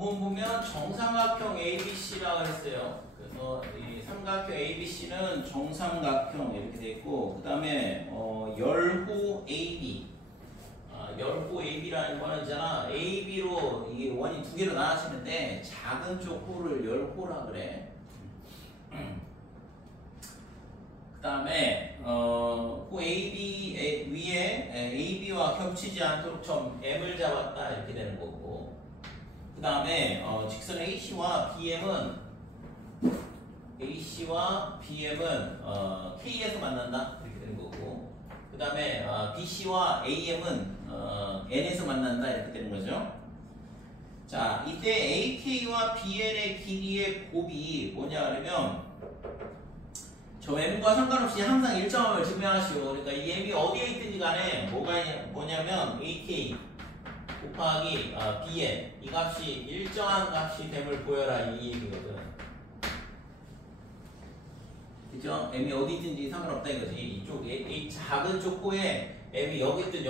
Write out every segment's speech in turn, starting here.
부분 보면 정삼각형 ABC라고 했어요. 그래서 이 삼각형 ABC는 정삼각형 이렇게 돼 있고, 그 다음에 열호 AB. 열호 AB라는 거는 있잖아. AB로 이게 원이 두 개로 나눠지는데 작은 쪽 호를 열호라 그래. 그 다음에 호 AB 위에 AB와 겹치지 않도록 점 M을 잡았다 이렇게 되는 거고, 그 다음에 직선 AC와 BM은 K에서 만난다 이렇게 되는 거고, 그 다음에 BC와 AM은 N에서 만난다 이렇게 되는 거죠. 자, 이때 AK와 BN의 길이의 곱이 뭐냐 그러면 저 M과 상관없이 항상 일정함을 증명하시오. 그러니까 이 M이 어디에 있든지 간에 뭐냐면 AK 곱하기 BN 이 값이 일정한 값이 됨을 보여라 이 얘기거든. 그죠? M이 어디 있든지 상관없다 이거지. 이쪽에 이 작은 쪽 호에 M이 여기 있든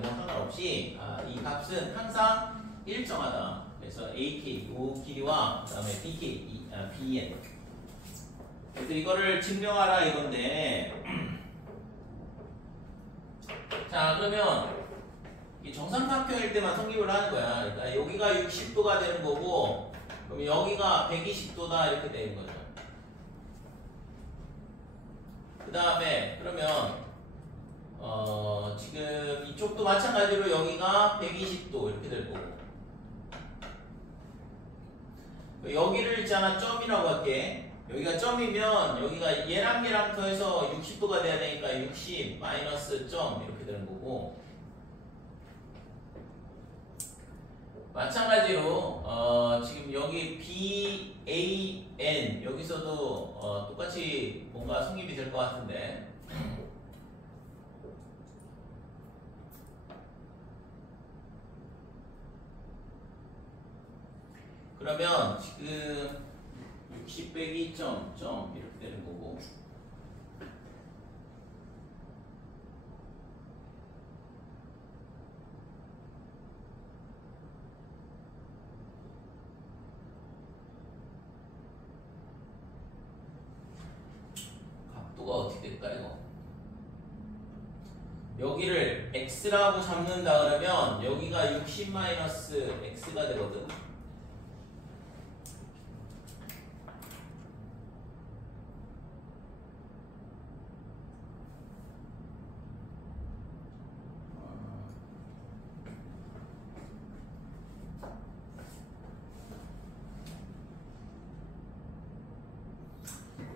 뭐 상관없이 이 값은 항상 일정하다. 그래서 AK 요 길이와 그 다음에 BK BN. 그래서 이거를 증명하라 이건데, 자 그러면 이 정삼각형일 때만 성립을 하는 거야. 그러니까 여기가 60도가 되는 거고, 그럼 여기가 120도다 이렇게 되는 거죠. 그 다음에 그러면 지금 이쪽도 마찬가지로 여기가 120도 이렇게 될 거고, 여기를 있잖아 점이라고 할게. 여기가 점이면 여기가 얘랑 더해서 60도가 돼야 되니까 60 마이너스 점 이렇게 되는 거고, 마찬가지로 지금 여기 BAN 여기서도 똑같이 뭔가 성립이 될 것 같은데, 그러면 지금 60 빼기 점 이렇게 되는 거고, 각도가 어떻게 될까 이거? 여기를 x라고 잡는다 그러면 여기가 60 마이너스 x가 되거든.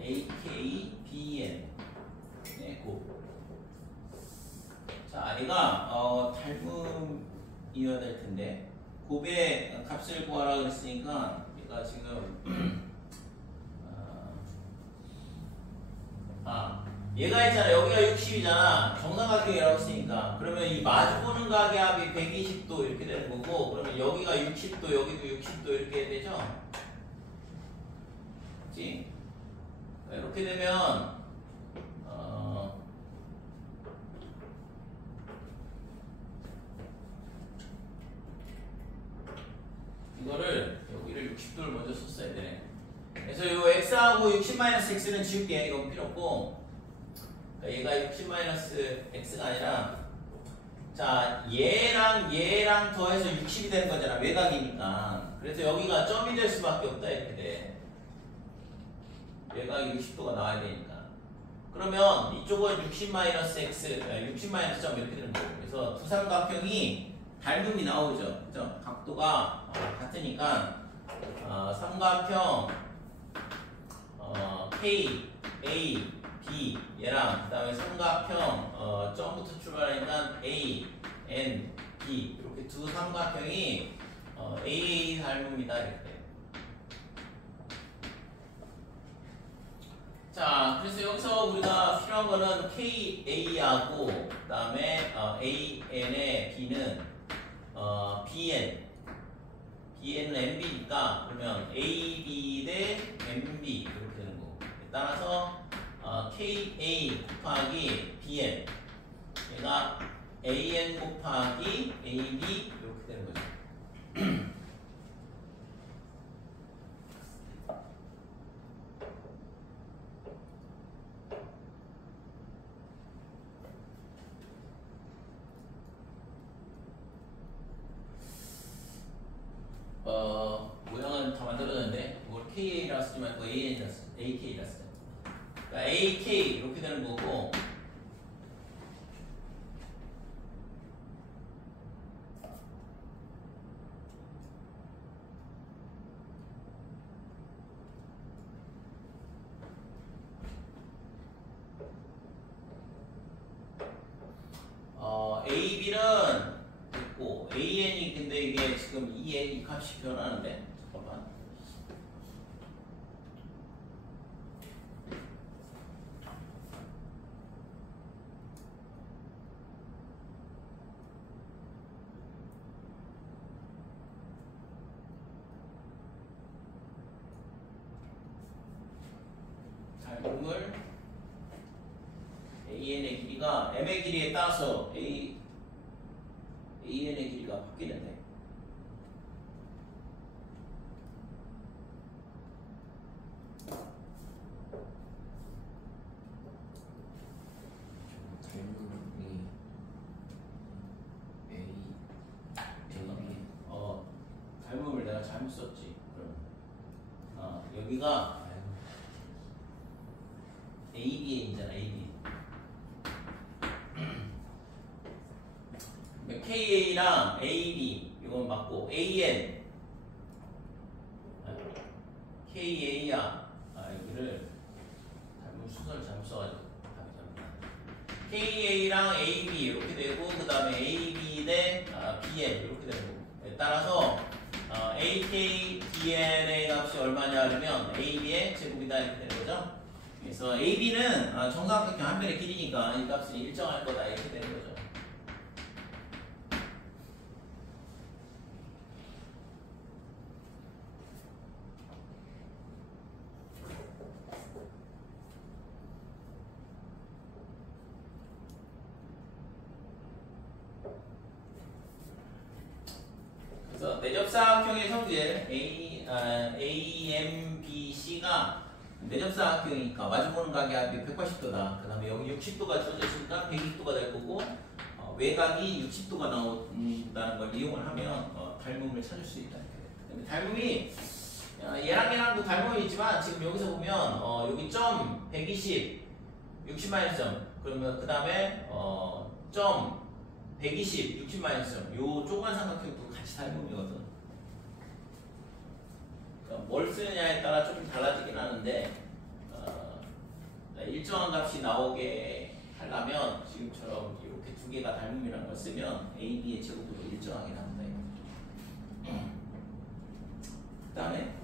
AKBN 곱. 자, 얘가 닮음이어야 될 텐데 곱의 값을 구하라 그랬으니까 얘가 지금 얘가 있잖아. 여기가 60이잖아. 정삼각형이라고 했으니까. 그러면 이 마주보는 각의 120도 이렇게 되는 거고, 그러면 여기가 60도, 여기도 60도 이렇게 되죠? 그치? 이렇게 되면 이거를 여기를 60도를 먼저 썼어야 되네. 그래서 이 x하고 60-x는 지울게. 이건 필요 없고, 그러니까 얘가 60-x가 아니라, 자 얘랑 더해서 60이 되는 거잖아. 외곽이니까. 그래서 여기가 점이 될 수밖에 없다 이렇게 돼. 외곽이 60도가 나와야 되니까. 그러면 이쪽은 60-x, 60-점 이렇게 되는 거고. 그래서 두 삼각형이 닮음이 나오죠. 그죠? 각도가 같으니까 삼각형 K, A, B 얘랑 그 다음에 삼각형 점부터 출발하니까 A, N, B 이렇게 두 삼각형이 AA 닮음이다 이렇게. 자, 그래서 여기서 우리가 필요한 거는 KA하고 그 다음에 AN의 B는 BN은 MB니까 그러면 AB 대 MB 이렇게 되는 거고, 따라서 KA 곱하기 BN 얘가 AN 곱하기 AB 이렇게 되는 거죠. AB는 있고 AN이 근데 이게 지금 이 값이 변하는데 잠깐만. 작용을 AN의 길이가 M의 길이에 따라서 AN의 길이가 바뀌는데 닮음을 내가 잘못 썼지. 그럼 여기가 ABN이잖아. AB KA랑 AB 이건 맞고 AN KA야 여기를 닮은 순서를 잘못 써가지고 KA랑 AB 이렇게 되고 그 다음에 AB 대 BN 이렇게 되고 따라서 AK BN의 값이 얼마냐 그러면 AB의 제곱이다 이렇게 되는 거죠. 그래서 AB는 정사각형 한 변의 길이니까 이 값은 일정할 거다 이렇게 되는 거죠. 그래서 내접사각형의 성질 AMBC가 내접사각형이니까 마주보는 각이 180도다. 그 다음에 여기 60도가 주어져 있으니까 120도가 될 거고 외곽이 60도가 나온다는 걸 이용을 하면 닮음을 찾을 수 있다. 닮음이 얘랑도 닮음이 있지만 지금 여기서 보면 여기 점 120, 60-점 그러면 그 다음에 점 120, 60-점 요 조그만 삼각형도 같이 닮음이거든. 그러니까 뭘 쓰느냐에 따라 조금 달라지긴 하는데 일정한 값이 나오게 하려면 지금처럼 이렇게 두 개가 닮음이라는 걸 쓰면 A, B의 제곱으로 일정하게 나온다. 그 다음에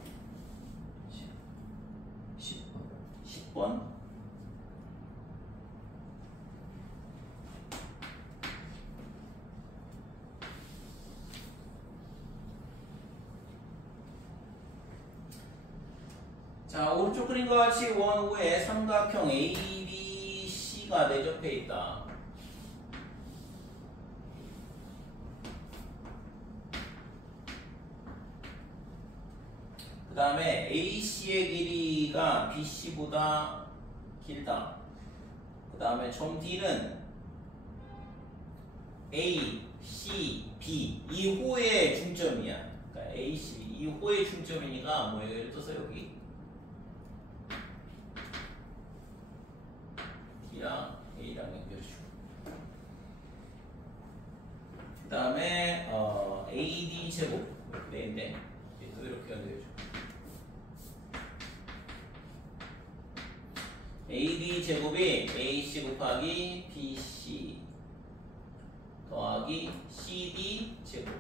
10번 자, 오른쪽 그림과 같이 원후에 삼각형 ABC가 내접해 있다. 그 다음에 AC의 길이가 BC보다 길다. 그 다음에 점 D는 A, C, B 이 호의 중점이야. 그러니까 A, C, B 이 호의 중점이니까 뭐 예를 들어서 여기 D랑 A랑 연결해주고 그 다음에 AD 제곱 이렇게 되는데 또 이렇게 연결해주고 AD 제곱이 AC 곱하기 BC 더하기 CD 제곱.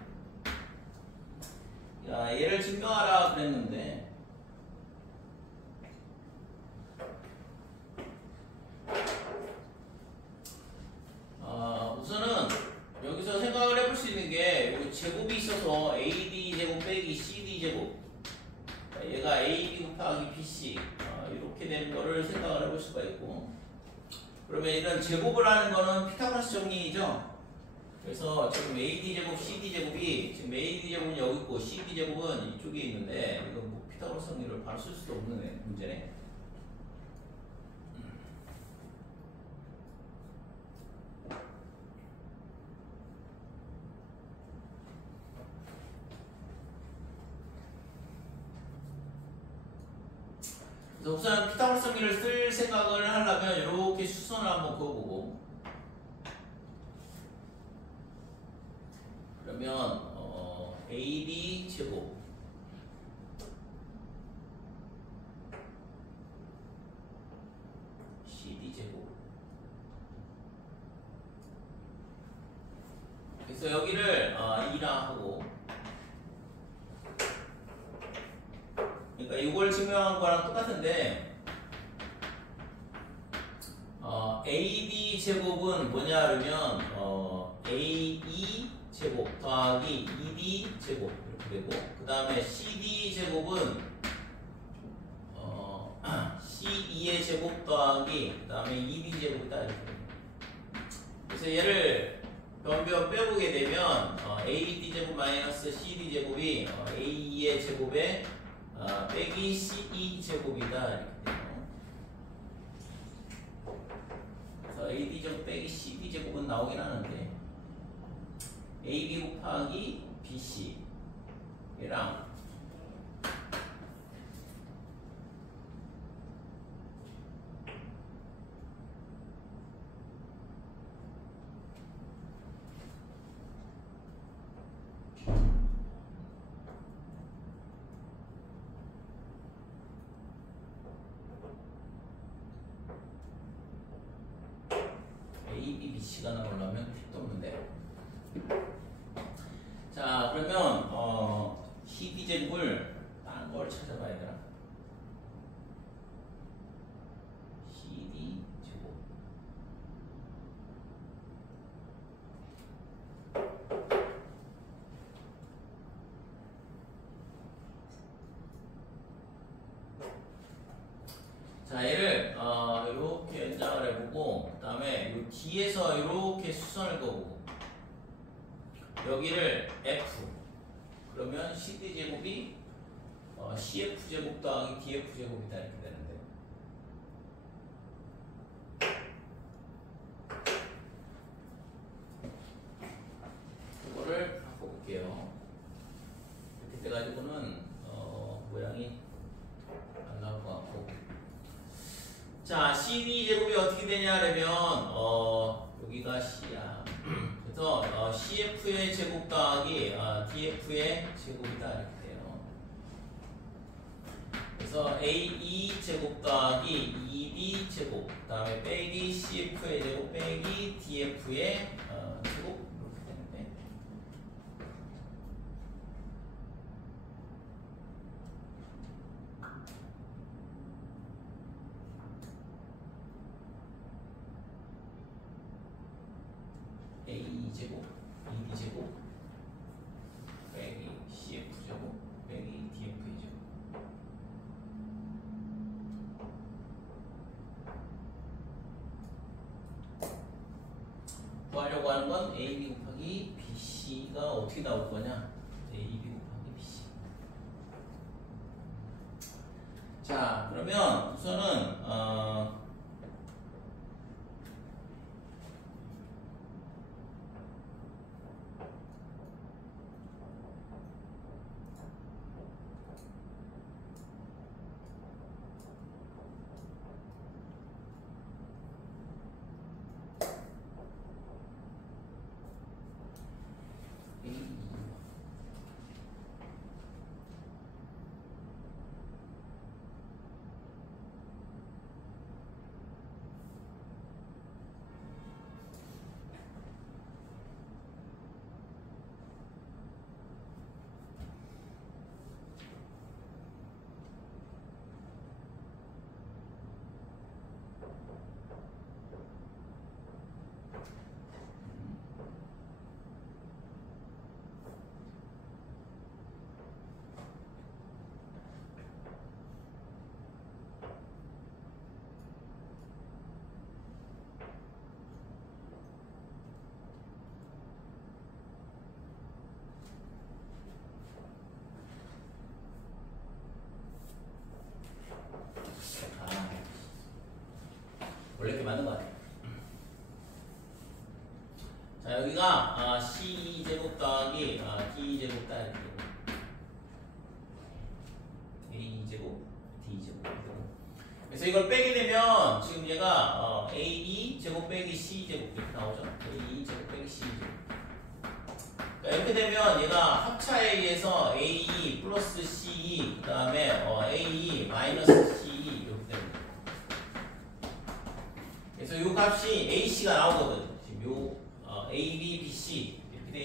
야, 얘를 증명하라 그랬는데 우선은 여기서 생각을 해볼 수 있는 게 여기 제곱이 있어서 AD 제곱 빼기 CD 제곱 얘가 AB 곱하기 BC 이렇게 되는 거를 생각을 해볼 수가 있고 그러면 이런 제곱을 하는 거는 피타고라스 정리이죠. 그래서 지금 AD 제곱, CD 제곱이 지금 AD 제곱은 여기 있고 CD 제곱은 이쪽에 있는데 이거 뭐 피타고라스 정리를 바로 쓸 수도 없는 문제네. 그래서 우선 피타고라스 정리를 쓸 생각을 하려면 이렇게 수선을 한번 그어보고 그러면 AD 제곱 CD 제곱 그래서 여기를 2라 하고, 그러니까 이걸 증명한 거랑 똑같은데, AD 제곱은 뭐냐 그러면 AE 제곱 더하기 ED 제곱 이렇게 되고, 그 다음에 CD 제곱은 CE의 제곱 더하기 그 다음에 ED 제곱이다 이렇게 됩니다. 그래서 얘를 변변 빼보게 되면 AD 제곱 마이너스 CD 제곱이 AE의 제곱에 빼기 CE 제곱이다 이렇게 돼요. 그래서 AD 제곱 빼기 CD 제곱은 나오긴 하는데 AB 곱하기 BC 얘랑 ABBC가 나오려면 택도 없는데. 자, 그러면 CD 제곱을 다른 걸 찾아봐야 되나? CD 제곱. 자, 얘를 이렇게 연장을 해보고, 그 다음에 이 D에서 이렇게 수선을 그어보고, 여기를 F. 그러면 CD 제곱이 CF 제곱 더하기 DF 제곱이다 이렇게 되는데. 그거를 바꿔볼게요. 이렇게 돼가지고는 모양이 안 나올 것 같고. 자, CD 제곱이 어떻게 되냐 그러면 여기가 C야. 그래서 CF의 제곱 더하기 DF의 제곱이다 이렇게 돼요. 그래서 AE 제곱 더하기 ED 제곱, 그 다음에 빼기 CF의 제곱 빼기 DF의 제곱 이렇게 되는데. AE 제곱, ED 제곱, 빼기 CF 제곱, 빼기 DF 제곱. 구하려고 하는 건 AB 곱하기 BC가 어떻게 나올 거냐? AB 곱하기 BC. 자, 그러면 우선은 원래 이렇게 맞는 거 같아요. 자, 여기가 C 제곱 더하기 D 제곱 따 이렇게 A 제곱 D 제곱. 그래서 이걸 빼게 되면 지금 얘가 AE 제곱 빼기 C 제곱 이렇게 나오죠. AE 제곱 빼기 C 제곱. 그러니까 이렇게 되면 얘가 합차에 의해서 AE 플러스 CE 그 다음에 AE 마이너스 CE 이렇게 됩니다. 그래서 이 값이 AC가 나오거든. 지금 요 A, B, B, C 이렇게 돼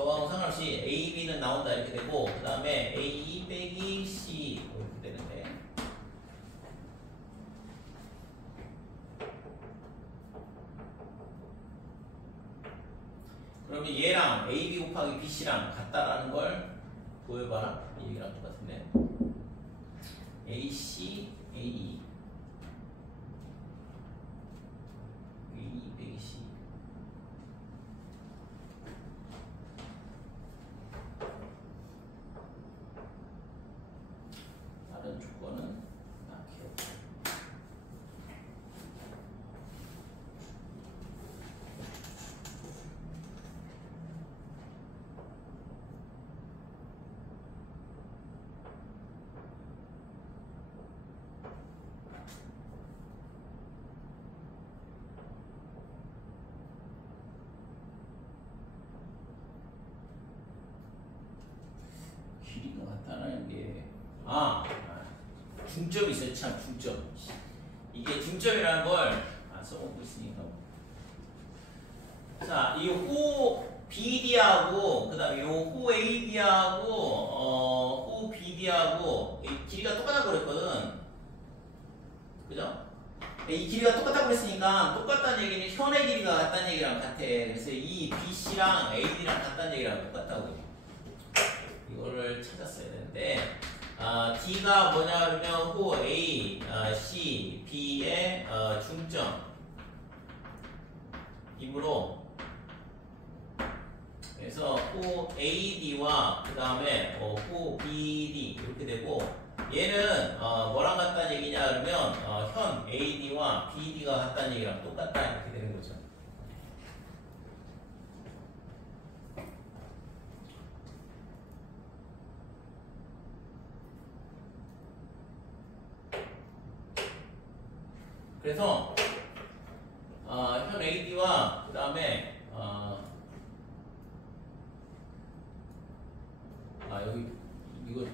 저하고 상관없이 A, B는 나온다 이렇게 되고 그 다음에 A 빼기 C 이렇게 되는데 그러면 얘랑 AB 곱하기 BC랑 같다라는 걸 보여봐라. 이 얘기랑 똑같은데 AC, AE A 빼기 C 다른 조건은 딱히 없고 길이가 같다는 게 중점이 있어요. 참 중점. 이게 중점이라는 걸 써먹고 있으니까. 자, 이 호 BD하고 그다음에 요 호 AB하고 호 BD하고 이 길이가 똑같다고 그랬거든. 그죠? 이 길이가 똑같다고 그랬으니까 똑같다는 얘기는 현의 길이가 같다는 얘기랑 같아. 그래서 이 BC랑 AD랑 같다는 얘기랑 똑같다고. 이거를 찾았어야 되는데 D가 뭐냐면 호 A, C, B의 중점 이므로 그래서 호 AD와 그 다음에 호 BD 이렇게 되고 얘는 뭐랑 같다는 얘기냐 그러면 현 AD와 BD가 같다는 얘기랑 똑같다 이렇게 되는 거죠. 그래서 현 AD와 그 다음에 여기 이거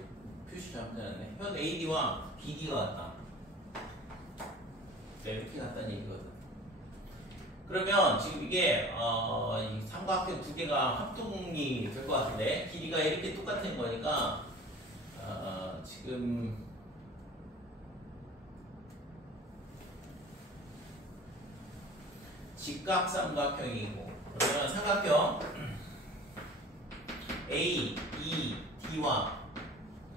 표시 잘못해놨네. 현 AD와 BD가 같다. 네, 이렇게 같다는 얘기거든. 그러면 지금 이게 이 삼각형 두 개가 합동이 될 것 같은데 길이가 이렇게 똑같은 거니까 지금 직각삼각형이고 그러면 삼각형 A, E, D와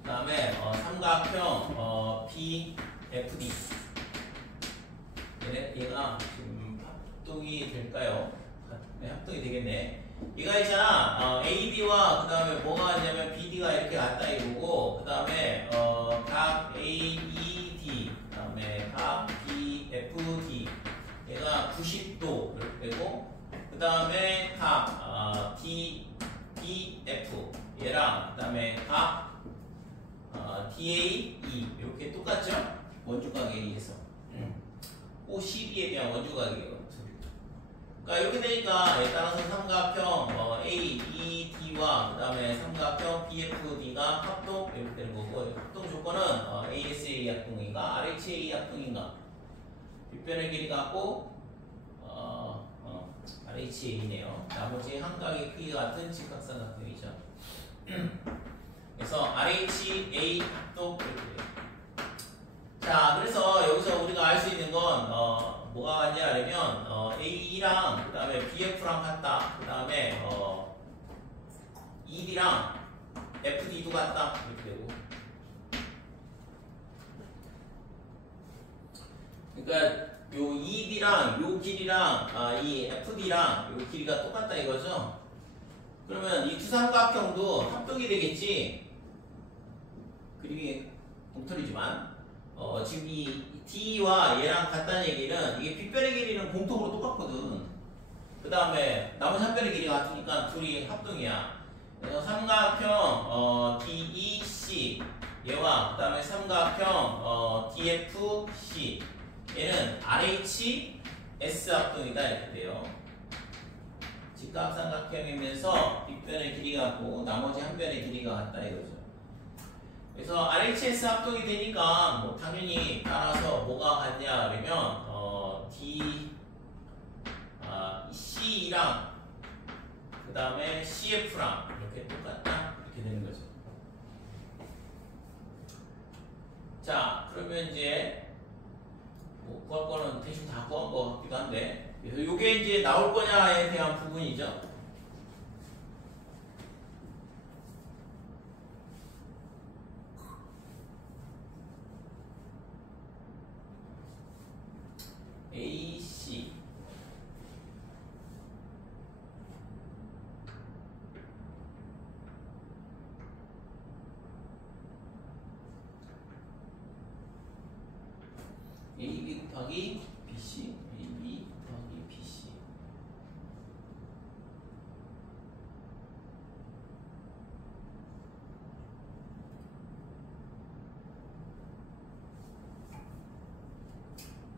그 다음에 삼각형 B, F, D 얘가 지금 합동이 될까요? 네, 합동이 되겠네. 얘가 있잖아 AB와 그 다음에 뭐가 있냐면 BD가 이렇게 같다 이거고 그 다음에 각 A, E, D 그 다음에 각 B, F, D 얘가 90도 이렇게 되고 그 다음에 각 D, E, F 얘랑 그 다음에 각 DA, E 이렇게 똑같죠? 원주각에 의해서 OCD에 대한 원주각이에요. 그러니까 이렇게 되니까 따라서 삼각형 A, E, D와 그 다음에 삼각형 BFD가 합동 이렇게 되는 거고 합동 조건은 ASA 합동인가 RHA 합동인가 빗변의 길이 같고 RHA이네요. 나머지 한각의 크기가 같은 직각삼각형이죠. 그래서 RHA 합동 이렇게 돼요. 자, 그래서 여기서 우리가 알 수 있는 건 뭐가 같냐 하면 A랑 그 다음에 BF랑 같다. 그 다음에 ED랑 FD도 같다. 이렇게 되고. 그러니까 요 ED랑 요 길이랑 이 FD랑 요 길이가 똑같다 이거죠. 그러면 이 두 삼각형도 합동이 되겠지. 그림이 동떨이지만 지금 이 D와 얘랑 같다는 얘기는 이게 빗변의 길이는 공통으로 똑같거든. 그 다음에 나머지 한 변의 길이가 같으니까 둘이 합동이야. 그래서 삼각형 DEC 얘와 그 다음에 삼각형 DFC 얘는 RHS 합동이다 이렇게 돼요. 직각삼각형이면서 빗변의 길이가 같고 나머지 한 변의 길이가 같다 이거죠. 그래서 RHS 합동이 되니까 뭐 당연히 따라서 뭐가 같냐 그러면 C랑 그 그 다음에 CF랑 이렇게 똑같다 이렇게 되는 거죠. 자, 그러면 이제 뭐 구할 거는 대충 다 구한 거 같기도 한데, 그래서 이게 이제 나올 거냐에 대한 부분이죠. AC AB 곱하기 BC, AB 곱하기 BC.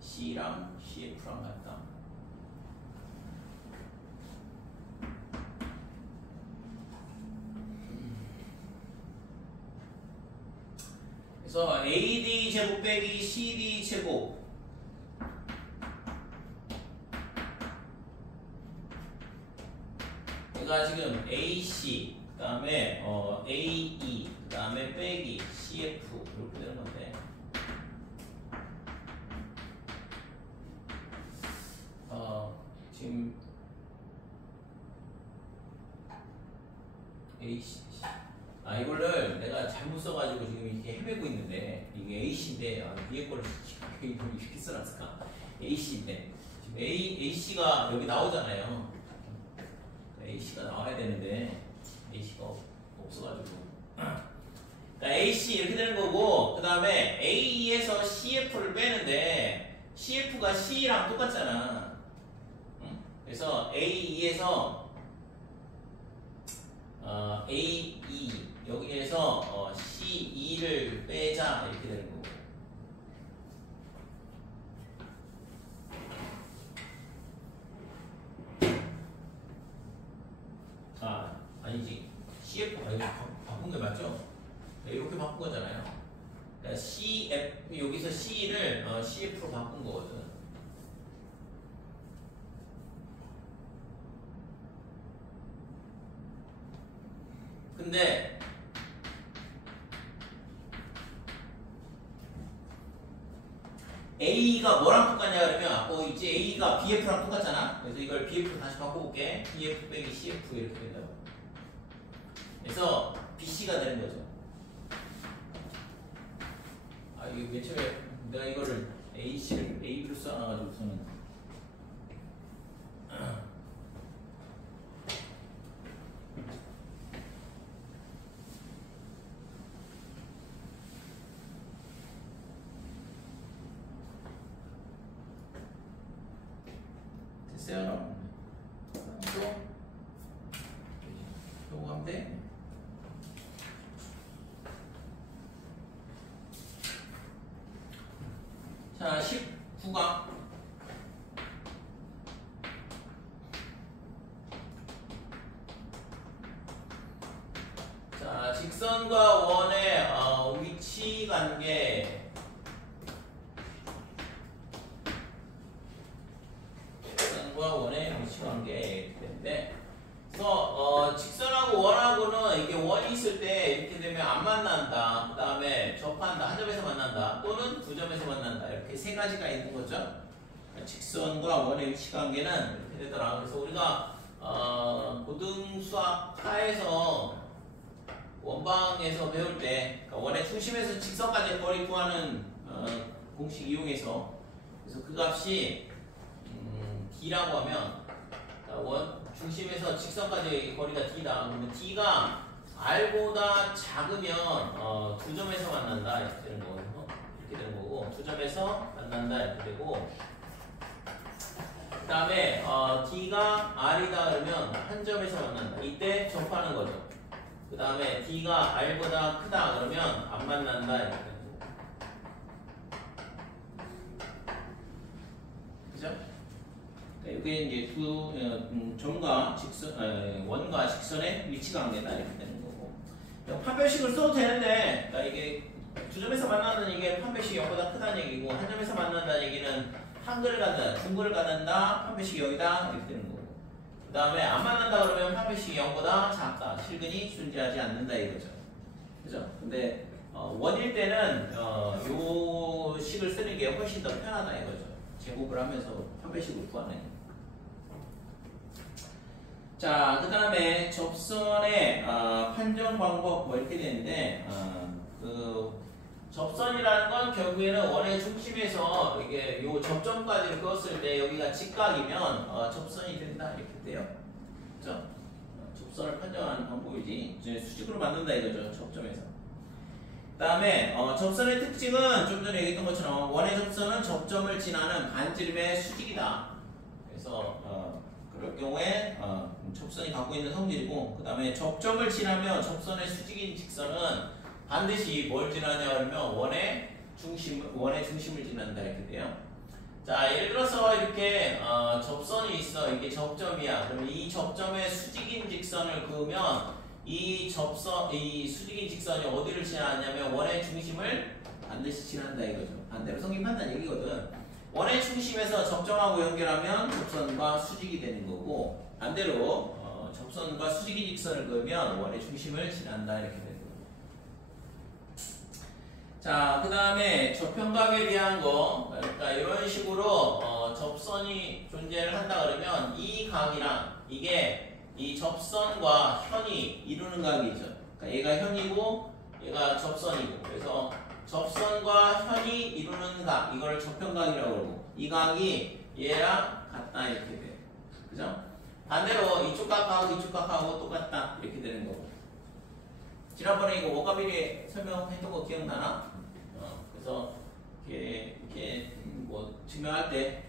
C랑 CF랑 같다. 그래서 AD 제곱 빼기 CD 제곱 얘가 지금 AC 그 다음에 AE 그 다음에 빼기 CF 이렇게 되는 건데, 지금 AC 이거를 내가 잘못 써가지고 지금 이렇게 헤매고 있는데, 이게 AC인데 위에 거를 이렇게 써놨을까? AC인데 지금 AC가 여기 나오잖아요. AC가 나와야 되는데 AC가 없어가지고 그러니까 AC 이렇게 되는 거고, 그 다음에 AE에서 CF를 빼는데 CF가 C랑 똑같잖아. 그래서 AE에서 AE 여기에서 CE를 빼자 이렇게 되는 거고, 아니지 CF 이거 바꾼 게 맞죠? 이렇게 바꾼 거잖아요. 그러니까 CF 여기서 C를 CF로 바꾼 거거든. 근데 A가 뭐랑 똑같냐 그러면 이제 A가 BF랑 똑같잖아. 그래서 이걸 BF로 다시 바꿔볼게. BF 빼기 CF 이렇게 된다고. 그래서 BC가 되는 거죠. 이게 맨 처음에 내가 이거를 AC를 A로 써놔가지고서는 됐어요. 또 요거 하면 돼. 자, 19강. 자, 직선과 원의 위치 관계. 직선과 원의 위치 관계. 인데, 그래서 직선하고 원하고는 이게 원이 있을 때 이렇게 되면 안 만난다. 그 다음에 접한다. 한 점에서 만난다. 또는 두 점에서 만난다. 이렇게 세 가지가 있는 거죠. 직선과 원의 위치 관계는 이렇게 되더라. 그래서 우리가 고등수학 하에서 원방에서 배울 때 그러니까 원의 중심에서 직선까지 거리 구하는 공식 이용해서, 그래서 그 값이 D라고 하면 원 중심에서 직선까지 거리가 D다. 그러면 D가 R보다 작으면 두 점에서 만난다 이렇게 되는 거고, 두 점에서 만난다 이렇게 되고, 그 다음에 D가 R이다 그러면 한 점에서 만난다. 이때 접하는 거죠. 그 다음에 D가 R보다 크다 그러면 안 만난다 이렇게 되는 거고. 그죠? 이게 이제 두 점과 직선, 원과 직선의 위치 관계다 이렇게 되는 거고. 판별식을 써도 되는데, 그러니까 이게 두 점에서 만나는 이게 판별식이 0보다 크다는 얘기고, 한 점에서 만난다는 얘기는 한글을 갖는다, 중글을 갖는다, 판별식이 0이다 이렇게 되는 거고. 그 다음에 안 만난다 그러면 판별식이 0보다 작다. 실근이 존재하지 않는다 이거죠. 그죠? 근데 원일 때는 요 식을 쓰는 게 훨씬 더 편하다 이거죠. 제곱을 하면서 판별식을 구하는. 자, 그 다음에 접선의 판정 방법 뭐 이렇게 되는데 그 접선이라는 건 결국에는 원의 중심에서 이게 요 접점까지 그었을 때 여기가 직각이면 접선이 된다 이렇게 돼요. 그죠? 접선을 판정하는 방법이지. 이제 수직으로 만든다 이거죠. 접점에서. 그 다음에 접선의 특징은 좀 전에 얘기했던 것처럼 원의 접선은 접점을 지나는 반지름의 수직이다. 그래서 그럴 경우에 접선이 갖고 있는 성질이고, 그 다음에 접점을 지나면 접선의 수직인 직선은 반드시 뭘 지나냐 그러면 원의 중심을 지난다 이렇게 돼요. 자, 예를 들어서 이렇게 접선이 있어. 이게 접점이야. 그러면 이 접점의 수직인 직선을 그으면 이 수직인 직선이 어디를 지나냐면 원의 중심을 반드시 지난다 이거죠. 반대로 성립한다는 얘기거든. 원의 중심에서 접점하고 연결하면 접선과 수직이 되는 거고, 반대로 접선과 수직인 직선을 그으면 원의 중심을 지난다 이렇게 되는 거고. 자, 그 다음에 저평각에 대한 거, 그러니까 이런 식으로 접선이 존재를 한다 그러면 이 각이랑 이게 이 접선과 현이 이루는 각이죠. 그러니까 얘가 현이고 얘가 접선이고, 그래서 접선과 현이 이루는 각, 이걸 저평각이라고 그러고, 이 각이 얘랑 같다 이렇게 돼요. 그죠? 반대로 이쪽 각하고 이쪽 각하고 똑같다 이렇게 되는 거고. 지난번에 이거 워가비리 설명했던 거 기억나나? 그래서 이렇게 뭐 증명할 때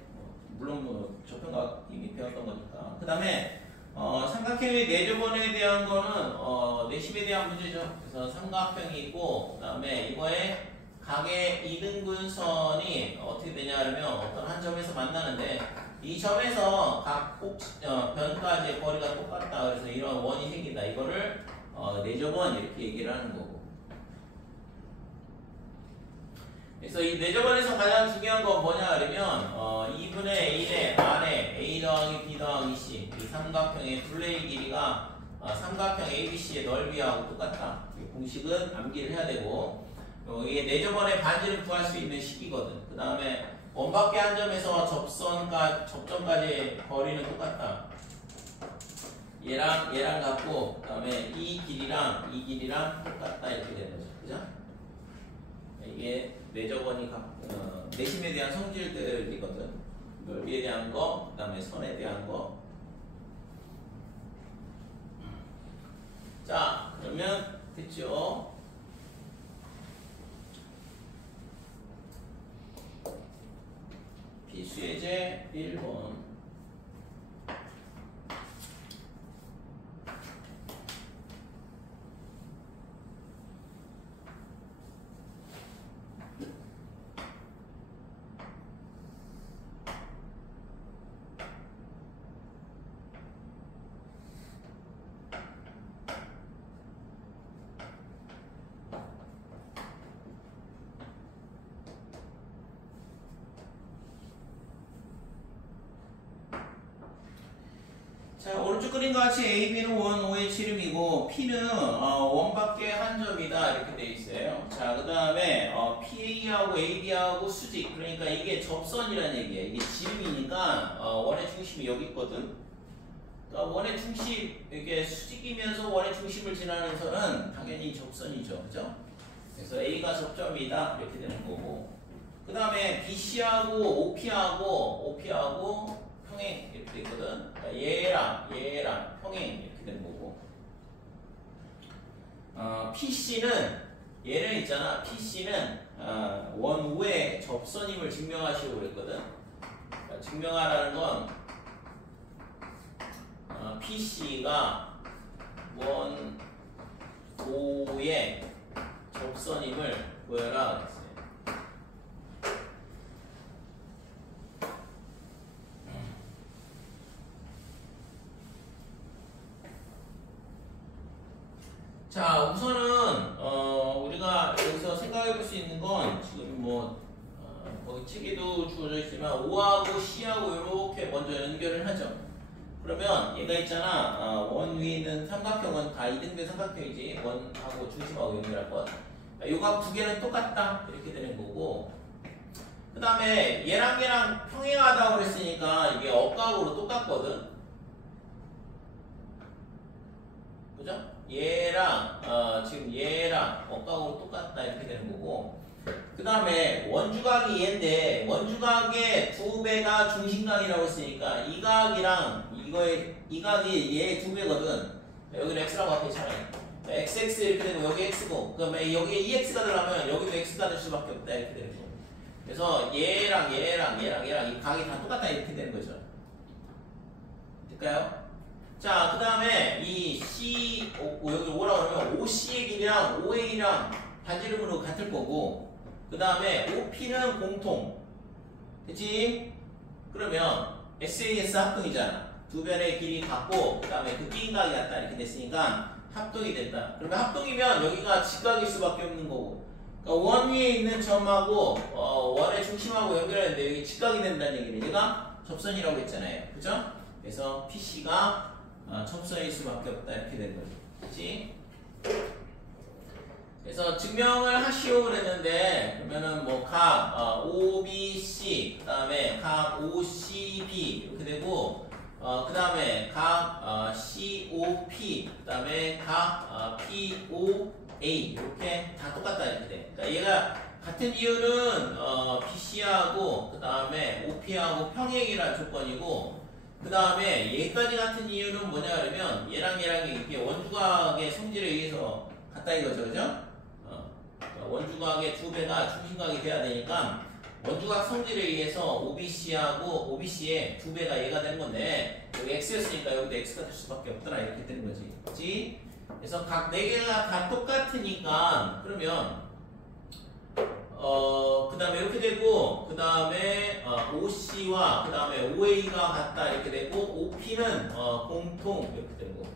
물론 뭐 저평각 이미 배웠던 거니까. 그 다음에 삼각형의 내조번에 대한 거는 내심에 대한 문제죠. 그래서 삼각형이 있고, 그 다음에 이거에 각의 이등분선이 어떻게 되냐 하면 어떤 한 점에서 만나는데, 이 점에서 각 변까지의 거리가 똑같다. 그래서 이런 원이 생긴다. 이거를 내조번 이렇게 얘기를 하는 거고. 그래서 이 내조번에서 가장 중요한 건 뭐냐 그러면 2분의 A의 안에 A 더하기 B 더하기 C, 이 삼각형의 둘레의 길이가 삼각형 ABC의 넓이하고 똑같다. 이 공식은 암기를 해야 되고, 이게 내조번의 반지름 구할 수 있는 식이거든. 그 다음에 원밖에 한 점에서 접점까지 거리는 똑같다. 얘랑 같고, 그 다음에 이 길이랑 똑같다 이렇게 되는 거죠. 그죠? 이게 내조번이 내심에 대한 성질들이거든. 넓이에 대한 거, 그 다음에 선에 대한 거. 자, 그러면 됐죠? 필수예제 1번. 자, 오른쪽 그림과 같이 AB는 원, OH 이름이고 P는 원밖에 한 점이다 이렇게 돼 있어요. 자, 그 다음에 PA하고 AB하고 수직, 그러니까 이게 접선이라는 얘기야. 이게 지름이니까 원의 중심이 여기 있거든. 그러니까 원의 중심, 이게 수직이면서 원의 중심을 지나는 선은 당연히 접선이죠. 그죠? 그래서 A가 접점이다 이렇게 되는 거고, 그 다음에 BC하고 OP하고 평행 이렇게 되거든. 그러니까 얘랑 평행 이렇게 되는 거고, PC는 얘는 있잖아. PC는 원우의 접선임을 증명하시고 그랬거든. 그러니까 증명하라는 건 PC가 원오의 접선임을 구해라 그랬어요. 자, 우선은 우리가 여기서 생각해 볼 수 있는 건 지금 거기 책에도 주어져 있지만 O하고 C하고 이렇게 먼저 연결을 하죠. 그러면 얘가 있잖아. 원 위에 있는 삼각형은 다 이등변 삼각형이지. 원하고 중심하고 연결할 것. 요각 두 개는 똑같다. 이렇게 되는 거고. 그 다음에 얘랑 평행하다고 그랬으니까 이게 억각으로 똑같거든. 그죠? 지금 얘랑 억각으로 똑같다. 이렇게 되는 거고. 그 다음에 원주각이 얘인데 원주각의 두 배가 중심각이라고 했으니까 이 각이랑 이 각이 얘의 두 배거든. 여기는 x라고 할게 차라리. xx 이렇게 되고 여기 x고 그다음에 여기에 2x가 들어가면 여기도 x가 될 수밖에 없다 이렇게 되는 거. 그래서 얘랑 이 각이 다 똑같다 이렇게 되는 거죠. 될까요? 자, 그 다음에 이 C 여기 뭐라고 하면 OC의 길이랑 O의 길이랑 반지름으로 같을 거고 그 다음에 OP는 공통. 그치? 그러면 SAS 합동이잖아. 두 변의 길이 같고 그 다음에 그 끼인각이 같다 이렇게 됐으니까 합동이 됐다. 그러면 합동이면 여기가 직각일 수밖에 없는 거고 그러니까 원 위에 있는 점하고 원의 중심하고 연결하는데 여기 직각이 된다는 얘기는 얘가 접선이라고 했잖아요. 그죠? 그래서 PC가 접선일 수밖에 없다 이렇게 된 거죠. 그치? 그래서 증명을 하시오 그랬는데 그러면은 뭐 각 OBC 그 다음에 각 OCB 이렇게 되고 그 다음에 각 COP 그 다음에 각 POA 이렇게 다 똑같다 이렇게 돼. 그러니까 얘가 같은 이유는 BC하고 그 다음에 OP하고 평행이라는 조건이고 그 다음에 얘까지 같은 이유는 뭐냐 그러면 얘랑 이렇게 원주각의 성질에 의해서 같다 이거죠, 그죠? 원주각의 두 배가 중심각이 돼야 되니까 원주각 성질에 의해서 OBC의 두 배가 얘가 되는 건데 여기 X였으니까 여기도 X가 될 수밖에 없더라 이렇게 되는 거지. 그치? 그래서 각 네 개가 다 똑같으니까 그러면 그 다음에 이렇게 되고 그 다음에 OC와 그 다음에 OA가 같다 이렇게 되고 OP는 공통 이렇게 되는 거고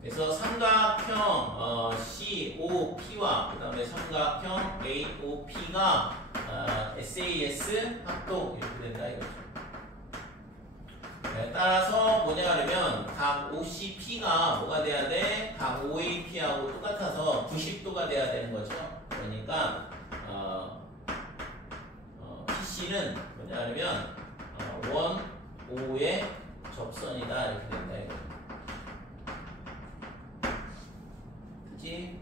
그래서 삼각형 COP와 그 다음에 삼각형 AOP가 SAS 합동 이렇게 된다 이거죠. 네, 따라서 뭐냐 하면 각 OCP가 뭐가 돼야 돼? 각 OAP하고 똑같아서 90도가 돼야 되는 거죠. 그러니까 PC는 뭐냐 하면 원, O의 접선이다 이렇게 된다 이거죠. 그치?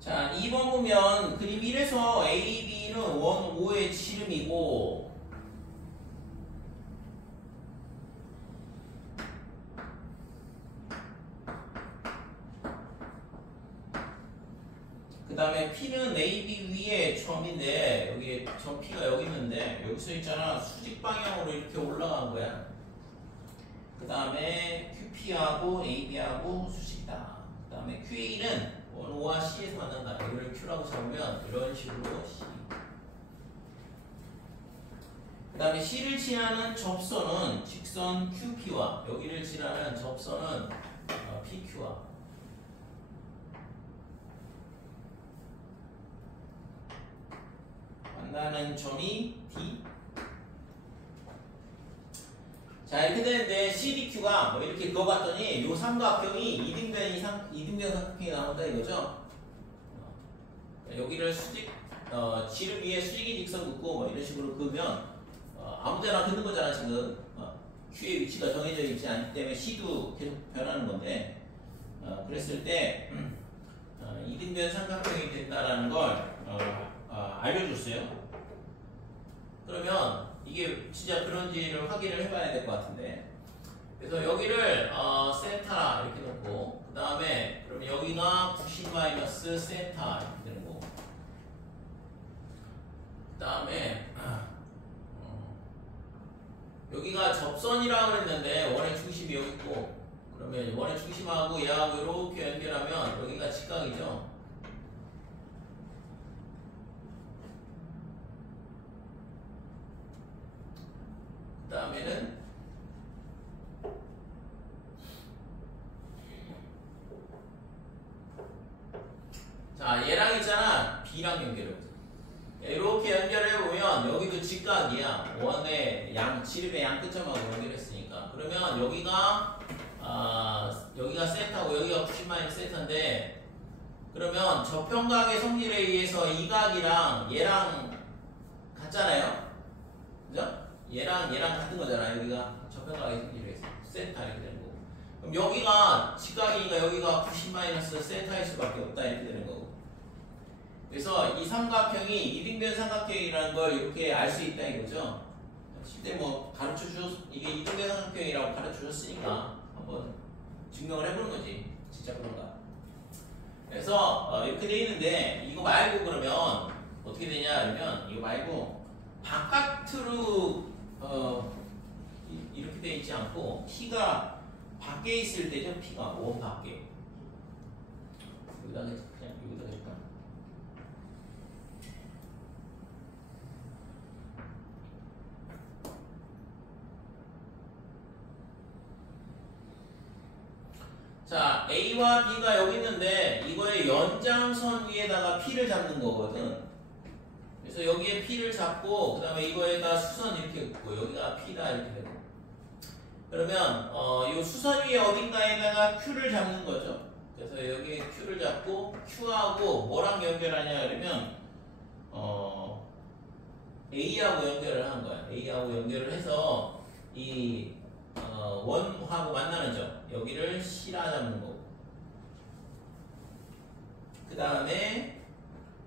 자, 2번 보면 그림 1에서 A, B는 원 5의 지름이고 그 다음에 P는 A, B 위에 점인데 여기 점 P가 여기 있는데 여기서 있잖아 수직 방향으로 이렇게 올라간 거야. 그 다음에 QP하고 AB하고 수직이다. 그 다음에 QA는 원 O와 C에서 만난다. 이걸 Q라고 잡으면 이런 식으로 C. 그 다음에 C를 지나는 접선은 직선 QP와 여기를 지나는 접선은 PQ와 만나는 점이 D. 자 이렇게 되는데 CDQ가 뭐 이렇게 그어봤더니 요 삼각형이 이등변 삼각형이 나온다 이거죠. 여기를 수직 지름 위에 수직이 직선 긋고 뭐 이런 식으로 그으면 아무데나 긋는 거잖아 지금. Q의 위치가 정해져 있지 않기 때문에 C도 계속 변하는 건데 그랬을 때 이등변 삼각형이 된다라는 걸 알려줬어요. 그러면 이게 진짜 그런지를 확인을 해봐야 될 것 같은데 그래서 여기를 세타 이렇게 놓고 그 다음에 그럼 여기가 90 마이너스 세타 이렇게 되는 거고 그 다음에 여기가 접선이라고 그랬는데 원의 중심이 여기 있고 그러면 원의 중심하고 얘하고 이렇게 연결하면 여기가 직각이죠. 그 다음에는 자 얘랑 있잖아 B랑 연결해보자. 이렇게 연결해보면 여기도 직각이야. 원의 양 지름의 양 끝점하고 연결했으니까. 그러면 여기가 세타고 여기가 90마이너스 세타인데, 그러면 저평각의 성질에 의해서 이 각이랑 얘랑 같잖아요. 그죠? 얘랑 같은 거잖아. 여기가 저평각의 성질에 의해서 세타 이렇게 되는 거고. 그럼 여기가 직각이니까 여기가 90마이너스 세타일 수밖에 없다 이렇게 되는 거고. 그래서 이 삼각형이 이등변 삼각형이라는 걸 이렇게 알 수 있다 이거죠. 실제 뭐 이게 이등변 삼각형이라고 가르쳐 줬으니까 한번 증명을 해보는 거지. 진짜 그런가. 그래서 이렇게 돼 있는데, 이거 말고 그러면 어떻게 되냐 그러면, 이거 말고 바깥으로 이렇게 돼 있지 않고 P가 밖에 있을 때죠. P가 원 밖에. 여기다가 그냥 여기다가 해줄까? 자, A와 B가 여기 있는데 이거의 연장선 위에다가 P를 잡는 거거든. 그래서 여기에 P를 잡고 그 다음에 이거에다 수선 이렇게 긋고 여기가 P다 이렇게 되고, 그러면 이 수선 위에 어딘가에다가 Q를 잡는 거죠. 그래서 여기에 Q를 잡고 Q하고 뭐랑 연결하냐 그러면 A하고 연결을 한 거야. A하고 연결을 해서 이 원하고 만나는 점 여기를 C라 잡는 거고, 그 다음에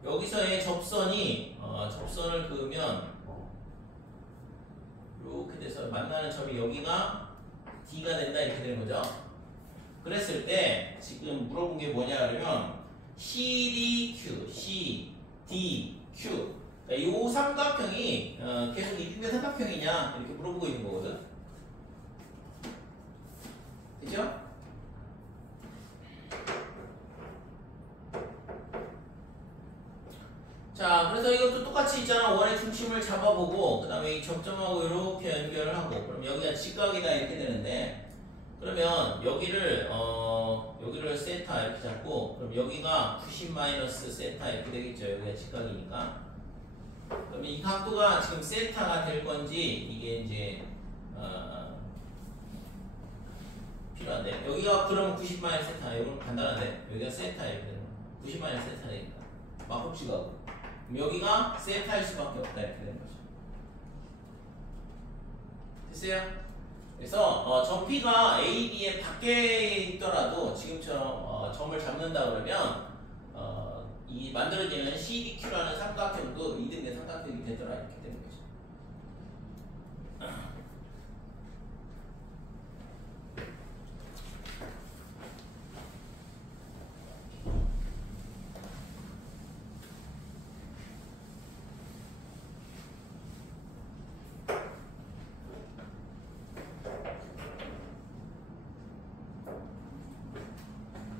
여기서의 접선이 접선을 그으면 이렇게 돼서 만나는 점이 여기가 D가 된다 이렇게 되는 거죠. 그랬을 때 지금 물어본 게 뭐냐 그러면 CDQ, CDQ, 이 삼각형이 계속 이등변 삼각형이냐 이렇게 물어보고 있는 거거든. 그죠? 자, 그래서 이것도 똑같이 있잖아. 원의 중심을 잡아보고 그 다음에 이 접점하고 이렇게 연결을 하고, 그럼 여기가 직각이다 이렇게 되는데, 그러면 여기를 세타 이렇게 잡고, 그럼 여기가 90 마이너스 세타 이렇게 되겠죠. 여기가 직각이니까. 그러면 이 각도가 지금 세타가 될 건지 이게 이제 필요한데, 여기가 그러면 90 마이너스 세타, 이건 간단한데 여기가 세타 이렇게 되는 거야. 90 마이너스 세타 되니까 막곱지가고, 여기가 세타일 수밖에 없다 이렇게 되는 거죠. 됐어요? 그래서 저 P가 A, B의 밖에 있더라도 지금처럼 점을 잡는다 그러면 이 만들어지는 CDQ라는 삼각형도 이등변 삼각형이 되더라 이렇게 되는 거죠.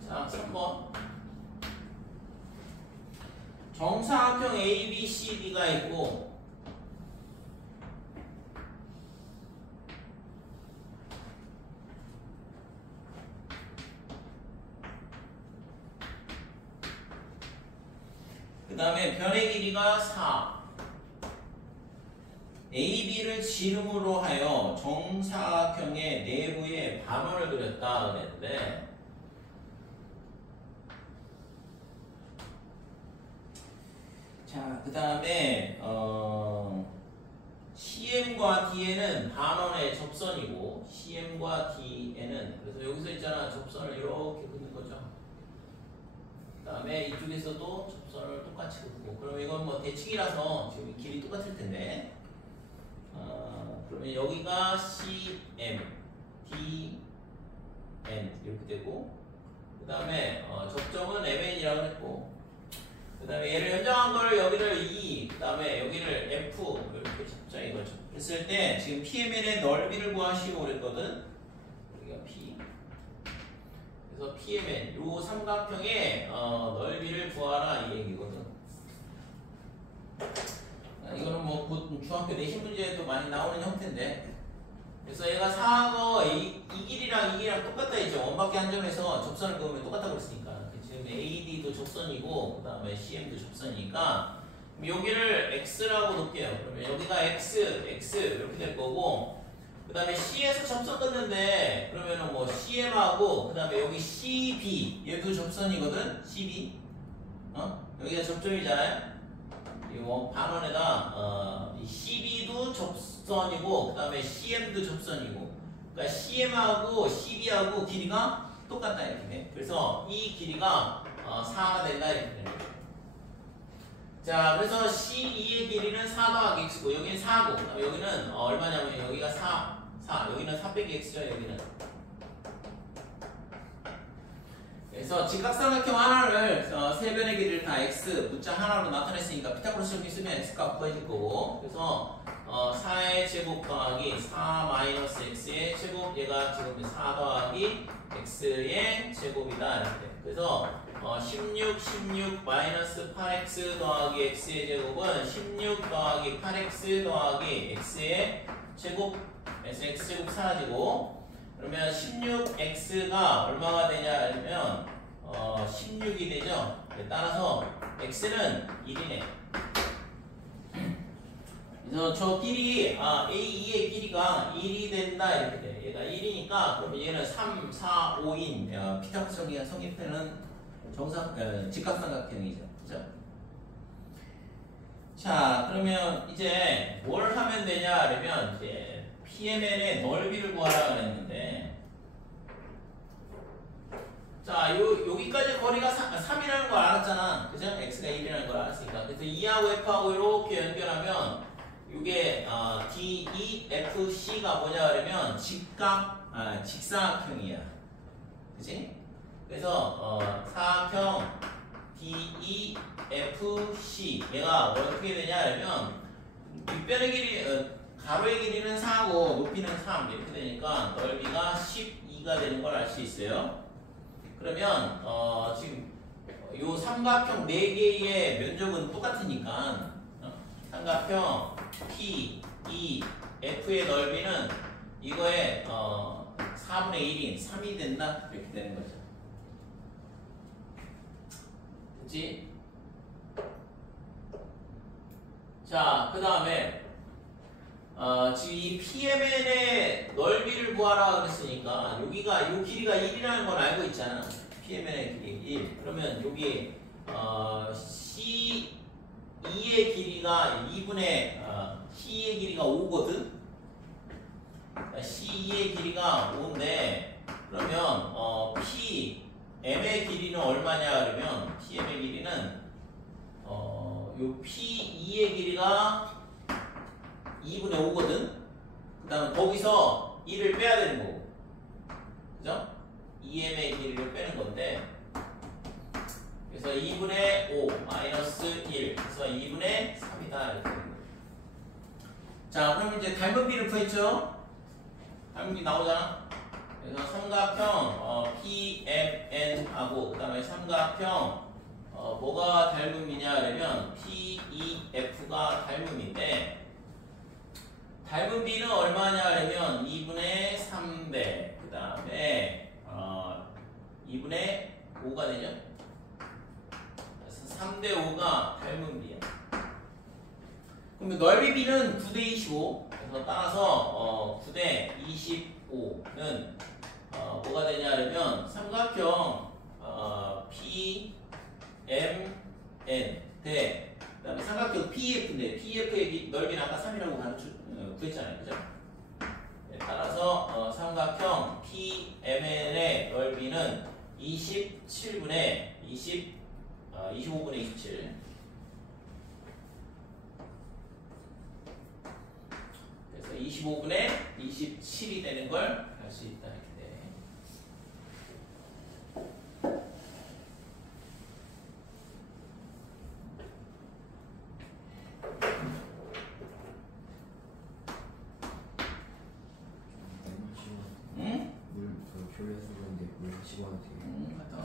자, 3번. 정사각형 ABCD가 있고 그 다음에 변의 길이가 4, AB를 지름으로 하여 정사각형의 내부에 반원을 그렸다 그랬는데, 자, 그 다음에 CM과 D에는 반원의 접선이고 CM과 D에는, 그래서 여기서 있잖아 접선을 이렇게 긋는 거죠. 그 다음에 이쪽에서도 접선을 똑같이 긋고, 그럼 이건 뭐 대칭이라서 지금 길이 똑같을 텐데, 그러면 여기가 CM, DN 이렇게 되고, 그 다음에 접점은 MN이라고 했고, 그 다음에 얘를 연장한 걸 여기를 E, 그 다음에 여기를 F 이렇게 잡자 이거죠. 그랬을 때 지금 PMN의 넓이를 구하시고 그랬거든. 여기가 P. 그래서 PMN 요 삼각형의 넓이를 구하라 이 얘기거든. 이거는 뭐 곧 중학교 내신 문제에도 많이 나오는 형태인데, 그래서 얘가 사거 이 길이랑 이 길이랑 똑같다 했죠. 원밖에 한 점에서 접선을 그으면 똑같다고 그랬으니까. 지금 지금 AD도 접선이고 그 다음에 CM도 접선이니까 여기를 X라고 놓을게요. 그러면 여기가 X 이렇게 될 거고 그 다음에 C에서 접선 끊는데 그러면은 뭐 CM하고 그 다음에 여기 CB 얘도 접선이거든. CB 여기가 접점이잖아요. 이거 반원에다 이 CB도 접선이고 그 다음에 CM도 접선이고 그러니까 CM하고 CB하고 길이가 똑같다 이렇게 돼. 그래서 이 길이가 4가 된다 이렇게 되는 거죠. 자, 그래서 C2의 길이는 4 더하기 X고 여기는 4고 그다음에 여기는 얼마냐면 여기가 4 여기는 4 빼기 X죠 여기는. 그래서 직각삼각형 하나를 세 변의 길이를 다 X 문자 하나로 나타냈으니까 피타고라스 정리 쓰면 X값 구해질 거고 그래서 4의 제곱 더하기 4 마이너스 X의 제곱 얘가 지금 4 더하기 X의 제곱이다 이렇게. 그래서 16 마이너스 8X 더하기 X의 제곱은 16 더하기 8X 더하기 X의 제곱에서 X제곱 사라지고 그러면 16X가 얼마가 되냐 하면 16이 되죠. 따라서 X는 1이네. 그래서 저 길이 A2의 길이가 1이 된다 이렇게 돼. 얘가 1이니까 그럼 얘는 3, 4, 5인 피타고라스 정리가 성립되는 직각삼각형이죠. 그죠? 자, 그러면 이제 뭘 하면 되냐 그러면 이제 PMN의 넓이를 구하라 그랬는데 자, 여기까지 거리가 3이라는 걸 알았잖아. 그죠? X가 1이라는 걸 알았으니까. 그래서 2하고 F하고 이렇게 연결하면 이게 DEFC가 뭐냐 그러면 직사각형이야. 그치? 그래서 사각형 DEFC 얘가 어떻게 되냐 그러면 윗변의 길이 가로의 길이는 4고 높이는 3 이렇게 되니까 넓이가 12가 되는 걸 알 수 있어요. 그러면 지금 요 삼각형 4개의 면적은 똑같으니까 삼각형 PEF의 넓이는 이거의 4분의 1인 3이 된다 이렇게 되는 거죠. 그치? 자, 그 다음에 지금 이 PMN의 넓이를 구하라 그랬으니까 여기가 이 길이가 1이라는 건 알고 있잖아. PMN의 길이 1. 그러면 여기 C2의 길이가 2분의 C의 길이가 5거든. C2의 길이가 5인데 그러면 PM의 길이는 얼마냐 그러면 PM의 길이는 요 P2의 길이가 2분의 5거든. 그 다음 거기서 1을 빼야 되는 거고 그죠? 2m의 길이를 빼는 건데 그래서 2분의 5 마이너스 1 그래서 2분의 3이다 이렇게 되는 거예요. 자, 그럼 이제 닮은 비를 구했죠? 닮은 비 나오잖아. 그래서 삼각형 PMN하고 그 다음에 삼각형 뭐가 닮음이냐 그러면 PEF가 닮음인데 닮은 비는 얼마냐 그러면 2분의 3배 그 다음에 2분의 5가 되죠. 그래서 3대 5가 닮은 비야. 그럼 넓이 비는 9대 25 그래서 따라서 9대 25는 뭐가 되냐 그러면 삼각형 PMN 대 그다음에 삼각형 PF인데 PF의 넓이는 아까 3이라고 구했잖아요. 그죠? 네, 따라서 삼각형 PMN의 넓이는 25분의 27 그래서 25분의 27이 되는 걸 알 수 있다 이렇게 돼. 응? 물 졸려서 그런데 물 마시고 와도 돼요? 갔다 와.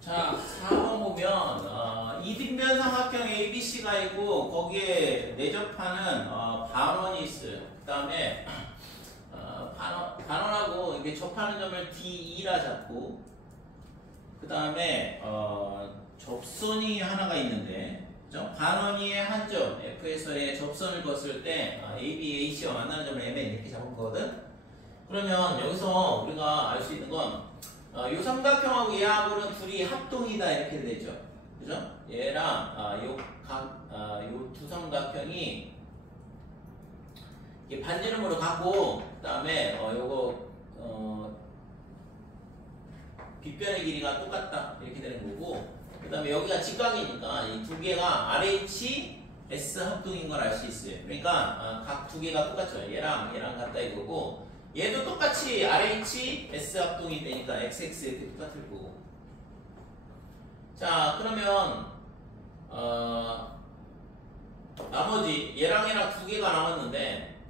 자, 4번 보면 이등변 삼각형 ABC가 있고 거기에 내접하는 반원이 있어요. 그 다음에 반원하고 이게 접하는 점을 D2라 잡고 그 다음에 접선이 하나가 있는데 그죠? 반원위의 한 점 F에서의 접선을 걷을 때 AB, AC와 만나는 점을 MN 이렇게 잡은 거거든. 그러면 여기서 우리가 알 수 있는 건 요 삼각형하고 얘하고는 둘이 합동이다 이렇게 되죠. 그죠? 얘랑 요 두 삼각형이 반지름으로 갖고 그다음에 요거 빗변의 길이가 똑같다 이렇게 되는 거고 그다음에 여기가 직각이니까 이 두 개가 RH S 합동인 걸 알 수 있어요. 그러니까 각 두 개가 똑같죠. 얘랑 같다 이거고 얘도 똑같이 RH, S 합동이 되니까 XX 이렇게 똑같을 거고. 자, 그러면 나머지 얘랑 두 개가 남았는데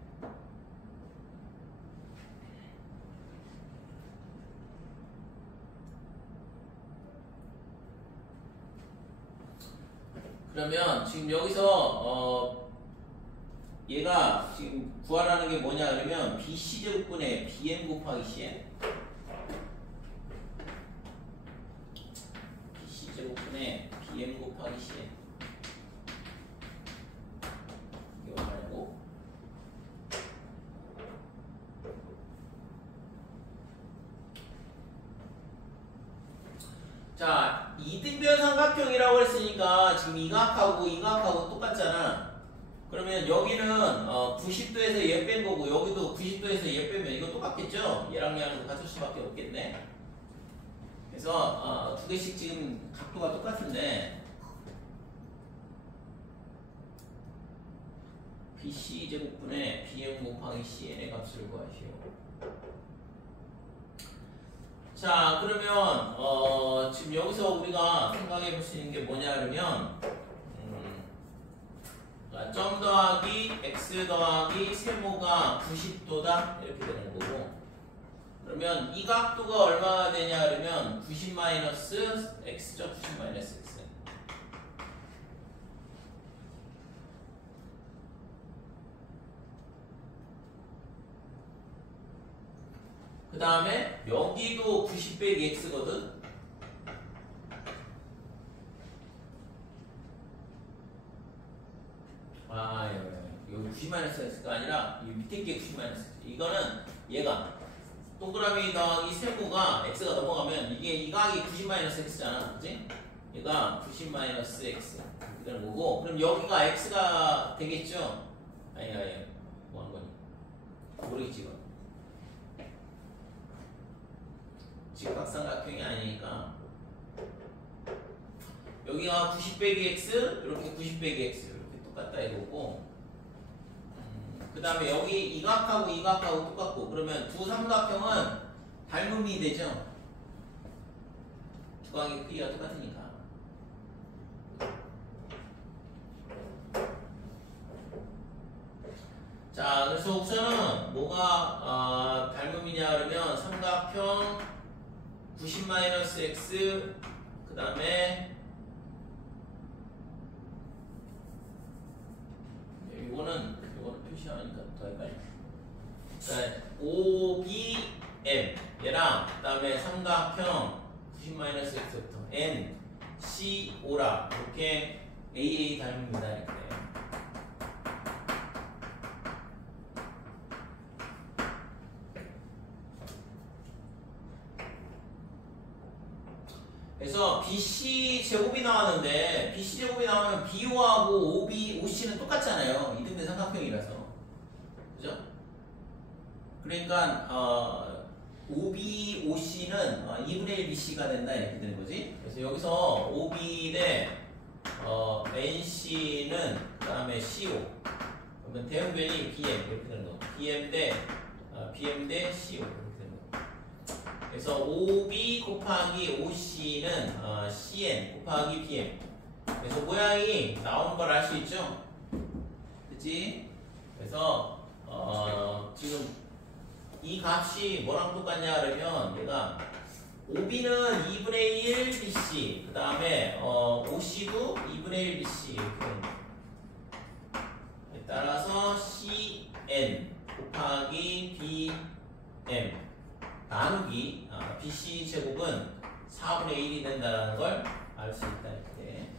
그러면 지금 여기서 얘가 지금 구하라는 게 뭐냐 그러면 BC제곱분의 BM 곱하기 CN BC제곱분의 BM 곱하기 CN 이게 뭐냐고 자 이등변 삼각형이라고 했으니까 지금 이 각하고 똑같잖아. 그러면 여기는 90도에서 얘 뺀 거고 여기도 90도에서 얘 빼면 이거 똑같겠죠? 얘랑 같을 수밖에 없겠네. 그래서 두 개씩 지금 각도가 똑같은데 BC 제곱분의 BM 곱하기 CN의 값을 구하시오. 자 그러면 지금 여기서 우리가 생각해 볼 수 있는 게 뭐냐 그러면 점 더하기 x 더하기 세모가 90도다 이렇게 되는 거고 그러면 이 각도가 얼마나 되냐 그러면 90 마이너스 x죠. 90 마이너스 x 그 다음에 여기도 90 빼기 x거든. 여기 90-x가 아니라 이 밑에 게 90-x. 이거는 얘가 동그라미 더하기 세모가 x가 넘어가면 이게 이 각이 90-x잖아, 그치? 얘가 90-x 이렇게 되는 거고, 그럼 여기가 x가 되겠죠? 아니 뭐 하는 거니? 모르겠지 이거. 직각삼각형이 아니니까 여기가 90 빼기 x 이렇게 90 빼기 x 이렇게 똑같다 이거고 그 다음에 여기 이 각하고 똑같고 그러면 두 삼각형은 닮음이 되죠. 두 각의 크기가 똑같으니까. 자 그래서 우선은 뭐가 닮음이냐 그러면 삼각형 90-x 그 다음에 이거는 표시하니까 더 헷갈려. 자, OBM 얘랑 그 다음에 삼각형 90-x부터 N, C, O라 이렇게 AA 닮음이다 이렇게 돼요. 그래서 BC 제곱이 나왔는데 BC 제곱이 나오면 BO하고 OC는 똑같잖아요. 이등변 삼각형이라서. 그죠? 그러니까 OB, OC는 2분의 1 BC가 된다 이렇게 되는 거지. 그래서 여기서 OB 대 NC는 그 다음에 CO 그러면 대응변이 BM 이렇게 되는 거. BM 대 CO 이렇게 되는 거. 그래서 OB 곱하기 OC는 CN 곱하기 BM. 그래서 모양이 나오는 걸 알 수 있죠? 그치? 그래서 지금 이 값이 뭐랑 똑같냐 그러면 얘가 OB는 2분의 1 BC 그 다음에 OC도 2분의 1 BC 이렇게 되는 거예요. 따라서 CN 곱하기 BM 나누기 BC 제곱은 4분의 1이 된다는 걸 알 수 있다 이렇게.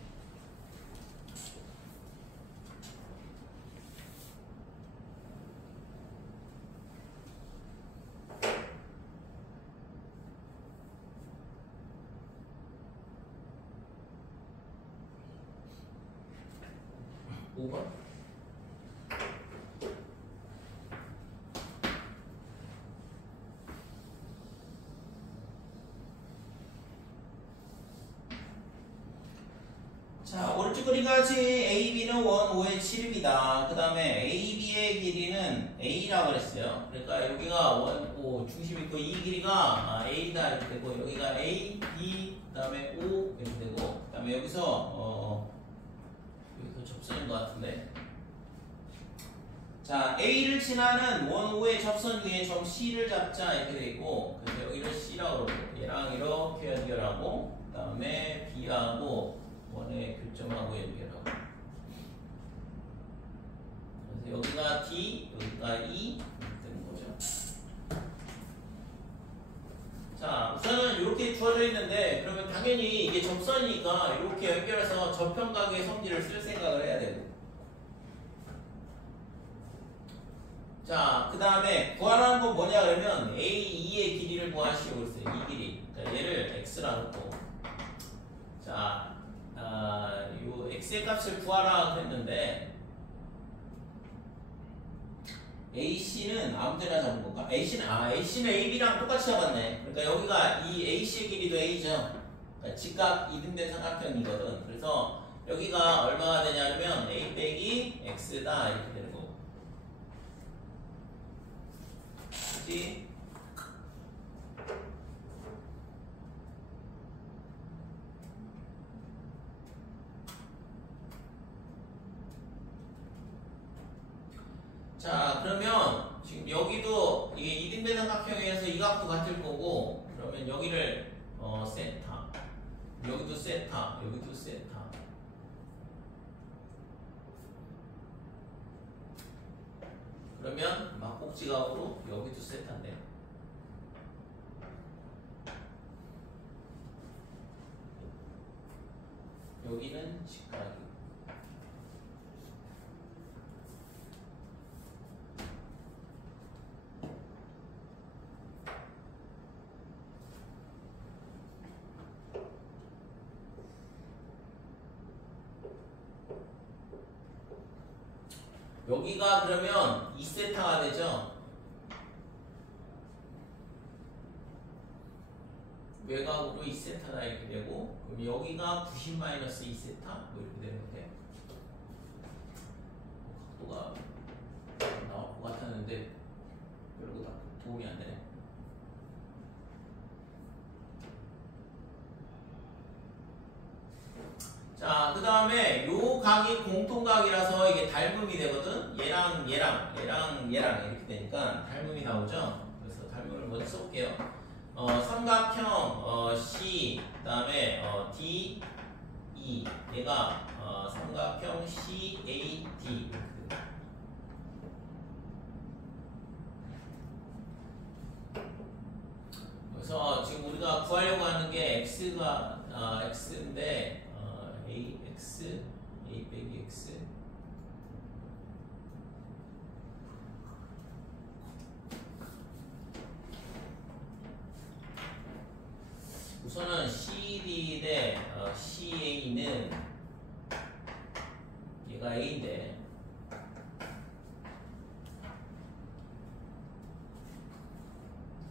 (5번) 자, 오른쪽 그림 같이 AB는 1, 5의 7입니다. 그 다음에 AB의 길이는 A라고 그랬어요. 그러니까 여기가 1, 5 중심 있고 이 길이가 A다 이렇게 되고 여기가 A, B, 그 다음에 O 이렇게 되고 그 다음에 여기서 접선인 것 같은데. 자, A를 지나는 1, 5의 접선 위에 점 C를 잡자 이렇게 되고 그래서 여기를 C라고 그러고 얘랑 이렇게 연결하고 그 다음에 B하고 1의 교점하고 연결하고 그래서 여기가 D, 여기가 E 이렇게 되는 거죠. 자, 우선은 이렇게 주어져 있는데 그러면 당연히 이게 접선이니까 이렇게 연결해서 저평각의 성질을 쓸 생각을 해야 되고 자, 그 다음에 구하라는 건 뭐냐 그러면 A2의 길이를 구하시오 그랬어요. 이 길이. 그러니까 얘를 X라 놓고 자, 요 X의 값을 구하라 했는데 AC는 아무 데나 잡은 건가? AC는 AB랑 똑같이 잡았네. 그러니까 여기가 이 AC의 길이도 A죠. 그러니까 직각 이등변 삼각형이거든. 그래서 여기가 얼마가 되냐면 A 빼기 X다 이렇게 되는 거고. 그치? 자, 그러면 지금 여기도 이게 이등변 삼각형이어서 이 각도 같을 거고 그러면 여기를 세타 여기도 세타 여기도 세타 그러면 막복지각으로 여기도 세타인데 여기는 직각이고 여기가 그러면 2세타가 되죠. 외곽으로 2세타다 이렇게 되고 그럼 여기가 90-2세타 뭐 이렇게 되는 건데 각도가 나올 것 같았는데 별로 다 도움이 안 되네. 자, 그 다음에 요 각이 공통각이라서 이게 닮음이 되거든. 얘랑 이렇게 되니까 닮음이 나오죠. 그래서 닮음을 먼저 써볼게요. 삼각형 C 그 다음에 D, E 얘가 삼각형 CAD 이렇게 됩니다. 그래서 지금 우리가 구하려고 하는 게 X가 X인데 AX, A 빼기 X 우선은 CD 대 CA는 얘가 A인데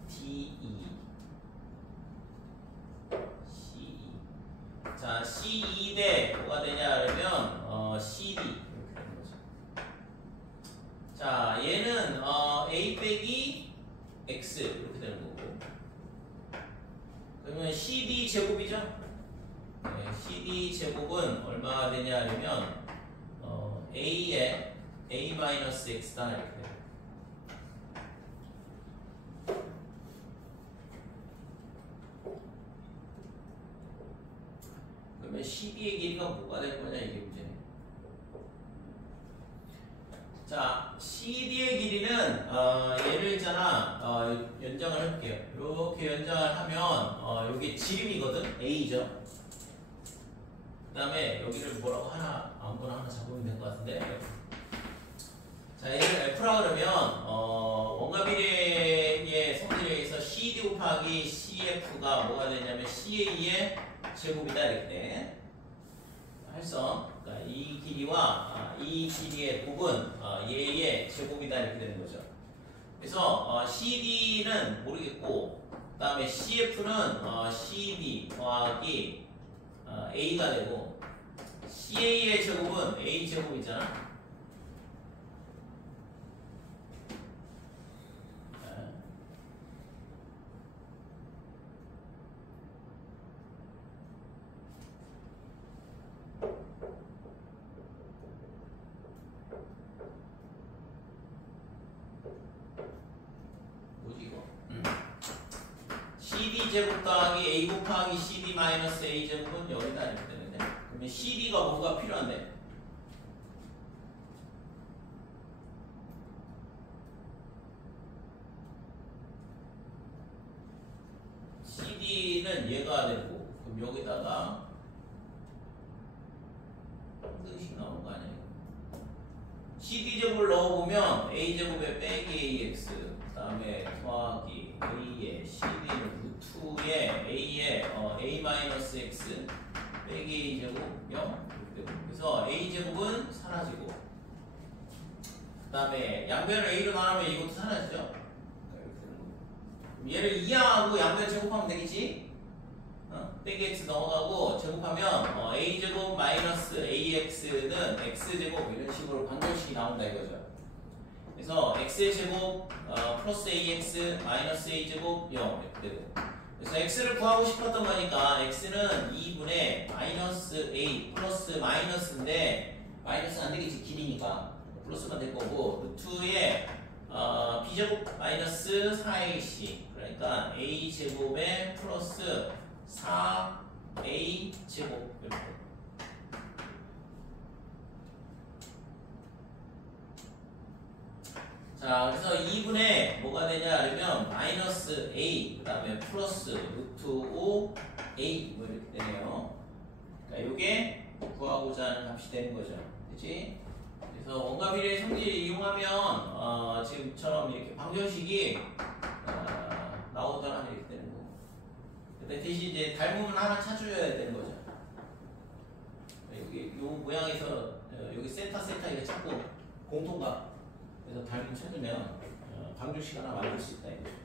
DE 자, C2 대 뭐가 되냐 그러면 CD 이렇게 되는 거죠. 자, 얘는 a 빼기 x 이렇게 되는 거고. 그러면 cd 제곱이죠? 네, cd 제곱은 얼마가 되냐면 a에 a-x다 이렇게 돼요. 그러면 cd의 길이가 뭐가 될 거냐 이게 문제네. 자, CD의 길이는 예를 있잖아 연장을 할게요. 이렇게 연장을 하면 여기 지름이거든. A죠. 그 다음에 여기를 뭐라고 하나 아무거나 하나 잡으면 될 것 같은데. 자, 얘를 F라 그러면 원가비례의 성질에 의해서 CD 곱하기 CF가 뭐가 되냐면 CA의 제곱이다 이렇게 돼. 할성. 그러니까 이 길이와 이 길이의 곱은 얘의 제곱이다 이렇게 되는 거죠. 그래서 CD는 모르겠고, 그 다음에 CF는 CD 더하기 A가 되고, CA의 제곱은 A 제곱이잖아. CD 제곱 더하기 A 곱하기 CD 마이너스 A 제곱은 여기다 이렇게 되는데, 그러면 CD가 뭐가 필요한데? CD는 얘가 되고, 그럼 여기다가 한등씩 나오는 거 아니에요? CD 제곱을 넣어보면 A 제곱에 빼기 AX, 그 다음에 더하기 A의 CD는 루트의 A의 A-X 빼기 A 제곱 0 이렇게 되고, 그래서 A 제곱은 사라지고, 그 다음에 양변을 A로 나누면 이것도 사라지죠. 이렇게 되는 거고. 얘를 이하하고 양변 제곱하면 되겠지? 빼기 X 넘어가고 제곱하면 A 제곱 마이너스 AX는 X 제곱 이런 식으로 방정식이 나온다 이거죠. 그래서 X의 제곱 플러스 AX 마이너스 A 제곱 0 이렇게 되고, 그래서 X를 구하고 싶었던 거니까 X는 2분의 마이너스 A 플러스 마이너스인데, 마이너스는 안 되겠지 길이니까 플러스만 될 거고, 루트의 B 제곱 마이너스 4AC, 그러니까 A 제곱에 플러스 4A 제곱 이렇게. 자, 그래서 2분의 뭐가 되냐 그러면 마이너스 A 그 다음에 플러스 루트 5A 뭐 이렇게 되네요. 그러니까 이게 구하고자 하는 값이 되는 거죠. 그치? 그래서 원가비례 성질을 이용하면 지금처럼 이렇게 방정식이 나오더라 이렇게 되는 거고, 근데 대신 이제 닮음은 하나 찾아줘야 되는 거죠. 여기 요 모양에서 여기 세타 이게 자꾸 공통각, 그래서 닮음 찾으면 방정식 하나 만들 수 있다 이거죠.